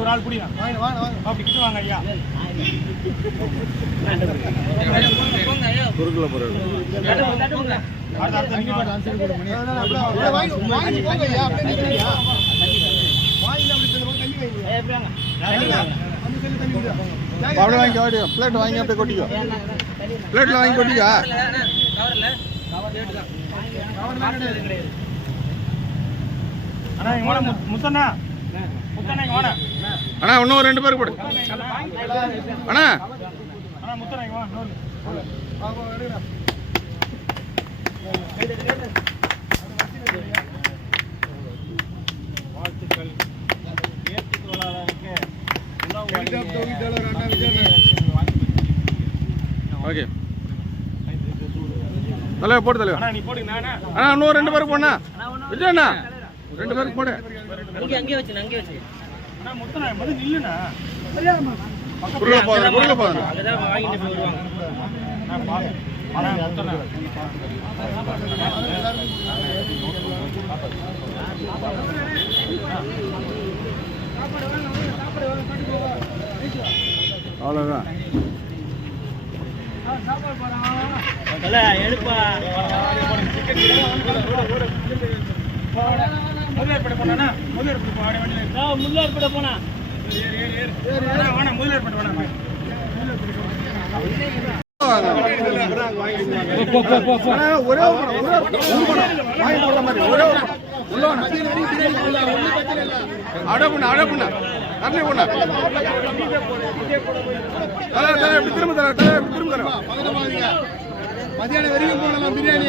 ஒரு ஆள் குடிங்க அப்படி கிட்ட வாங்க ஐயா அப்படியே வாங்கி வாங்கி வாங்கி வாங்கி பிளேட் வாங்கி அப்படியே கொட்டிக்கோ வாங்கி அண்ணா இன்னும் ரெண்டு பேருக்கு போடு அண்ணா. வாழ்த்துக்கள் ஏற்றுக்கொள்ளாதவருக்கு. ஓகே. தலைவர் போடு தலைவர் அண்ணா நீ போடுங்க நானா அண்ணா. இன்னும் ரெண்டு பேருக்கு போண்ணா. விஜய் அண்ணா. ரெண்டு பேருக்கு போடு. போனா முதலேற்பட போ ஆடி வண்டியில முதலேற்பட போனா ஏறு ஏறு ஏறு அண்ணா வேணா முதலேற்பட வேணா அண்ணா, ஒரே ஒரு படம், ஒரே ஒரு படம், ஒரு படம். வாங்கி போடுற மாதிரி, ஒரே ஒரு படம். உள்ள வாண்ணா. அடை பண்ணு, அடை பண்ணு. தள்ளி போண்ணா. தலைவர், தலைவர், இப்படி திரும்ப இப்படி திரும்ப. பதட்டமாதீங்க. மதியானம் வரைக்கும் போடலாம் பிரியாணி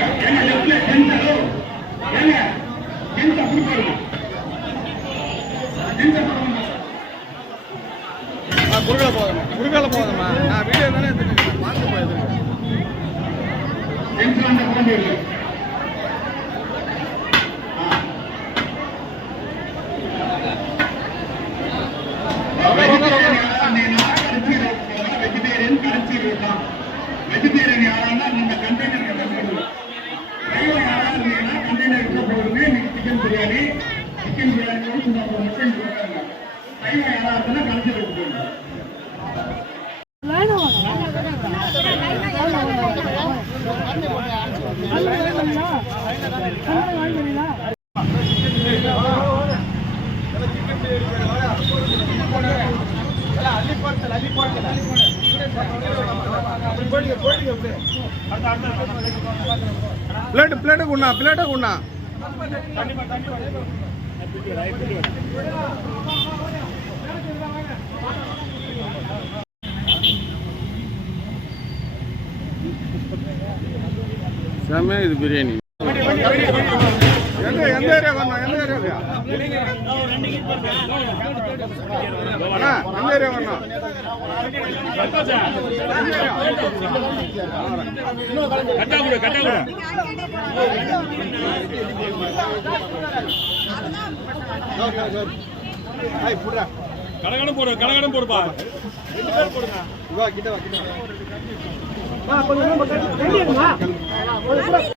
குறுகால போதுமா குறுகால போதுமா நான் வீடியோ தானே எடுத்துட்டு பார்த்து போயிருக்கேன் வெஜிடேரியன் யாரானா நீங்க கண்டெய்னர் கண்டெய்னர் சைவ யாரா இருந்தீங்கன்னா கண்டெய்னர் இருக்க போகுதுங்க இன்னைக்கு chicken biryani chicken biryani mutton ஒரு முட்டை கொடுக்குறாங்க சைவ யாரா இருந்தா எடுத்துக்கோங்க பிளேட் பிளேட்டு குண்ணா பிளேட்டை குண்ணா. செம்மையா இது பிரியாணி. எந்த எந்த ஏரியா வரணும்? எந்த ஏரியா அண்ணா எந்த ஏரியா வரணும்? கட்டா கூட கட்டா கூட கடகடம் போடு கடகடம் போடுப்பா கிட்ட வா கிட்ட வா